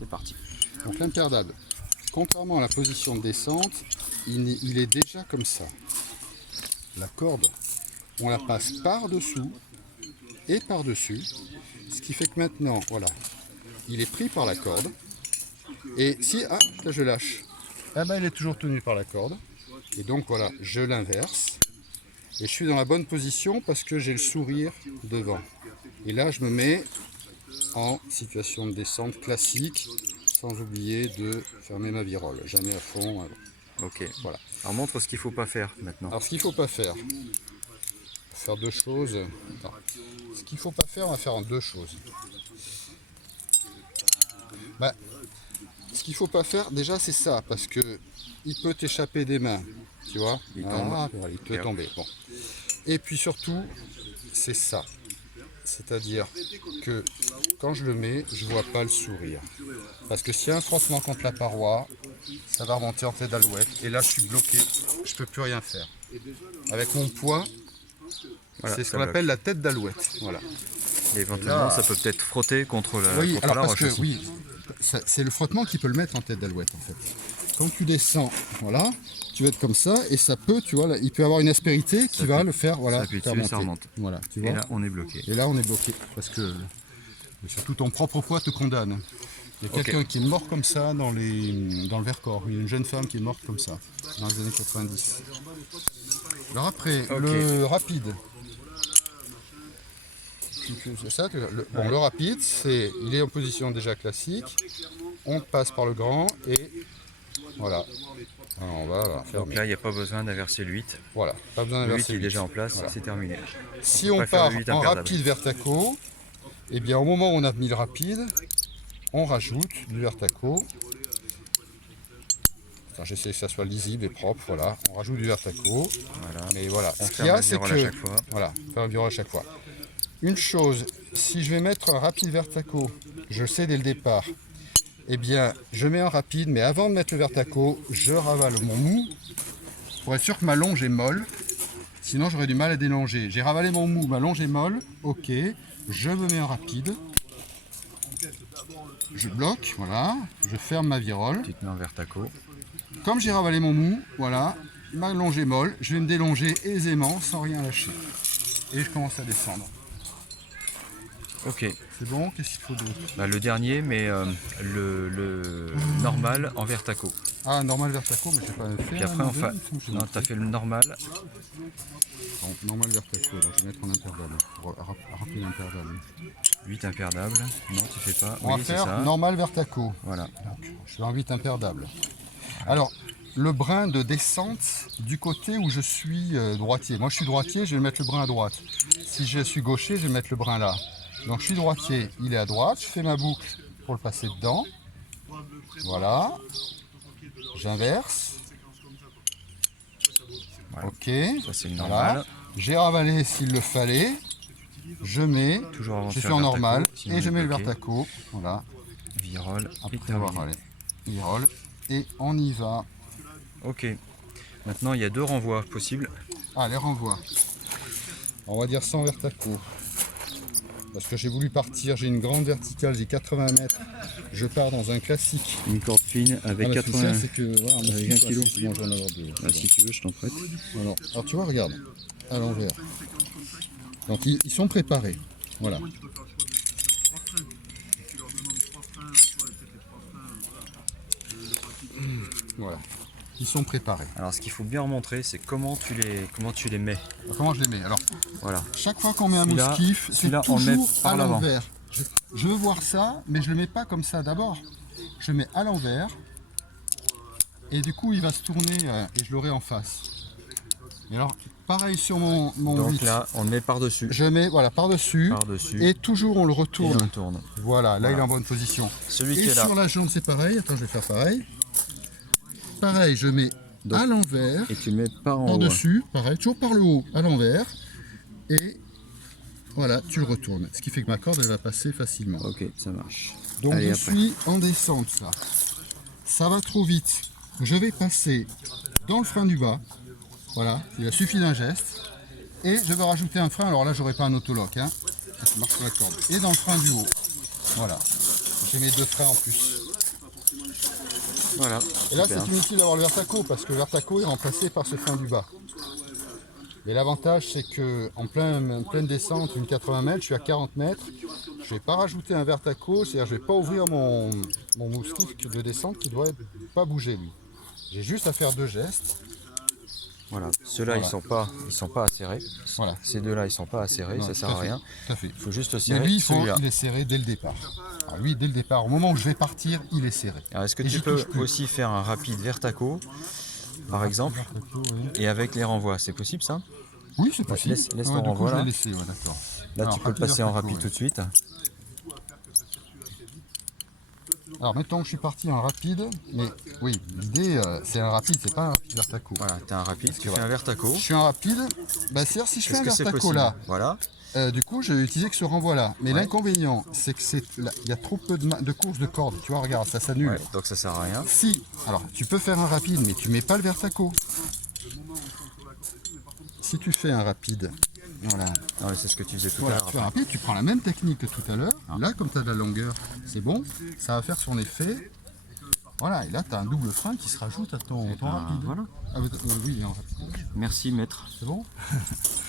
c'est parti. Donc l'imperdable, contrairement à la position de descente, il est déjà comme ça. La corde, on la passe par-dessous et par-dessus, ce qui fait que maintenant, voilà, il est pris par la corde. Et si, là je lâche, eh ben, il est toujours tenu par la corde. Et donc voilà, je l'inverse. Et je suis dans la bonne position parce que j'ai le sourire devant. Et là, je me mets en situation de descente classique, sans oublier de fermer ma virole. Jamais à fond. Ok. Voilà. Alors montre ce qu'il ne faut pas faire maintenant. Alors ce qu'il ne faut pas faire, faire deux choses. Attends. Ce qu'il ne faut pas faire, on va faire en deux choses. Bah, ce qu'il ne faut pas faire, déjà, c'est ça, parce que il peut t'échapper des mains, tu vois. Il tombe. Voilà, il peut tomber. Bon. Et puis surtout, c'est ça. C'est-à-dire que quand je le mets, je ne vois pas le sourire. Parce que s'il y a un frottement contre la paroi, ça va remonter en tête d'alouette. Et là, je suis bloqué. Je ne peux plus rien faire. Avec mon poids, Voilà, c'est ce qu'on appelle la tête d'alouette. Voilà. Et éventuellement, là, ça peut peut-être frotter contre la, oui, contre alors la parce roche que aussi. oui, c'est le frottement qui peut le mettre en tête d'alouette en fait. Quand tu descends, voilà, tu vas être comme ça et ça peut, tu vois, là, il peut avoir une aspérité qui va le faire, voilà, ça appuie faire dessus, monter. ça remonte. Voilà, tu Et vois. là, on est bloqué. Et là, on est bloqué parce que surtout ton propre poids te condamne. Il y a quelqu'un qui est mort comme ça dans le Vercors. Il y a une jeune femme qui est morte comme ça dans les années 90. Alors après, le rapide. C'est ça, le rapide, il est en position déjà classique. On passe par le grand et voilà. Alors on va faire. Donc là, il n'y a pas besoin d'inverser le 8. Voilà, pas besoin Le 8 d'inverser est le déjà 8. en place, Voilà. c'est terminé. Si on part en rapide vertaco, et bien au moment où on a mis le rapide, on rajoute du vertaco. J'essaie que ça soit lisible et propre, voilà. On rajoute du vertaco. Voilà. Mais voilà, On ce qu'il y a, c'est que à chaque fois. voilà, faire un virole à chaque fois. Une chose, si je vais mettre un rapide vertaco, je le sais dès le départ, eh bien, je mets un rapide, mais avant de mettre le vertaco, je ravale mon mou pour être sûr que ma longe est molle. Sinon, j'aurais du mal à délonger. J'ai ravalé mon mou, ma longe est molle. Ok, je me mets un rapide. Je bloque, voilà. Je ferme ma virole. Tu te mets en vertaco. Comme j'ai ravalé mon mou, voilà, ma longe est molle. Je vais me délonger aisément, sans rien lâcher. Et je commence à descendre. Ok. C'est bon, qu'est-ce qu'il faut d'autre? Bah, le dernier, mais le normal en vertaco. Ah, normal vertaco, mais j'ai pas fait. Puis après, non, tu as fait le normal. Bon, normal vertaco, alors je vais mettre en imperdable. Rapide imperdable. 8 imperdable. Non, tu fais pas. On oui, va c'est faire ça. normal vertaco. Voilà. Donc, je suis en 8 imperdable. Alors, le brin de descente du côté où je suis droitier. Moi, je suis droitier, je vais mettre le brin à droite. Si je suis gaucher, je vais mettre le brin là. Donc, je suis droitier, il est à droite. Je fais ma boucle pour le passer dedans. Voilà. J'inverse. Voilà. Ok. Ça, c'est le normal. Voilà. J'ai ravalé s'il le fallait. Je mets. Toujours avant de Je faire suis en le normal vertaco, sinon et on je est mets le bloqué. vertaco. Voilà. Virole. Et Après avoir terminé. virole. Et on y va. Ok. Maintenant, il y a 2 renvois possibles. Ah, les renvois. On va dire sans vertaco. Parce que j'ai voulu partir, j'ai une grande verticale, j'ai 80 mètres. Je pars dans un classique. Une corde fine avec 80. C'est que, voilà, Avec 1 kilo. Sinon, je vais en avoir deux. Bah, si tu veux, je t'en prête. Alors, tu vois, regarde, à l'envers. Donc, ils sont préparés. Voilà. Voilà. Ils sont préparés. Alors, ce qu'il faut bien montrer, c'est comment tu les mets. Alors, comment je les mets? Alors, Voilà. chaque fois qu'on met un Celui-là- mousquif, c'est celui-là, on le met toujours par à l'avant. l'envers. Je veux voir ça, mais je ne le mets pas comme ça d'abord. Je le mets à l'envers. Et du coup, il va se tourner et je l'aurai en face. Et alors, pareil sur mon Donc 8. là, on le met par-dessus. Je mets voilà, par-dessus. Par-dessus. Et toujours on le Et retourne. on le tourne. Voilà, là Voilà. il est en bonne position. Celui Et qui est là. sur la jaune, c'est pareil. Attends, je vais faire pareil. Pareil, je mets Donc, à l'envers. Et tu le mets par en haut. Par-dessus, pareil, toujours par le haut, à l'envers. Et voilà, tu le retournes. Ce qui fait que ma corde, elle va passer facilement. Ok, ça marche. Donc Allez, je après. suis en descente là. Ça va trop vite. Je vais passer dans le frein du bas. Voilà, il suffit d'un geste. Et je vais rajouter un frein. Alors là, j'aurai pas un autolock. Hein. Ça marche sur la corde. Et dans le frein du haut. Voilà. J'ai mes 2 freins en plus. Voilà. Et là, super. c'est inutile d'avoir le Vertaco parce que le Vertaco est remplacé par ce frein du bas. Et l'avantage, c'est que en pleine descente, une 80 mètres, je suis à 40 mètres. Je ne vais pas rajouter un Vertaco, c'est-à-dire je ne vais pas ouvrir mon moustique de descente qui ne doit pas bouger lui. J'ai juste à faire 2 gestes. Voilà. Ceux-là, Voilà. ils sont pas acérés. Voilà. Ces deux-là, ils sont pas acérés, Non, ça tout sert à à fait, rien. tout à fait. Il faut juste Mais serrer lui, celui-là. il est serré dès le départ. Alors lui, dès le départ, au moment où je vais partir, il est serré. Alors, est-ce que Et tu j'y peux touche plus. aussi faire un rapide Vertaco, par exemple, Vertaco, oui. et avec les renvois? C'est possible ça? Oui, c'est possible. laisse Ouais, ton du coup, renvoi, je l'ai là. laissé, ouais, d'accord. Là, Alors, tu peux le rapide passer en Vertaco, rapide ouais. tout de suite. Alors maintenant que je suis parti en rapide, mais oui, l'idée c'est un rapide, c'est pas un rapide Vertaco. Voilà, tu as un rapide, tu que fais un Vertaco. Je suis en rapide, bah c'est-à-dire si je fais Est-ce un que c'est Vertaco possible? là, Voilà. du coup je vais utiliser que ce renvoi là. Mais Ouais. l'inconvénient, c'est que il y a trop peu de courses de cordes. Tu vois, regarde, ça s'annule. Ouais, donc ça sert à rien. Si, alors tu peux faire un rapide, mais tu mets pas le Vertaco. Si tu fais un rapide, voilà. Non, mais c'est ce que tu faisais tout Voilà, à l'heure. tu fais un rapide, tu prends la même technique que tout à l'heure. Là, comme tu as de la longueur, c'est bon. Ça va faire son effet. Voilà, et là, tu as un double frein qui se rajoute à ton rapide. Voilà. Ah, oui, en rapide. Merci maître. C'est bon.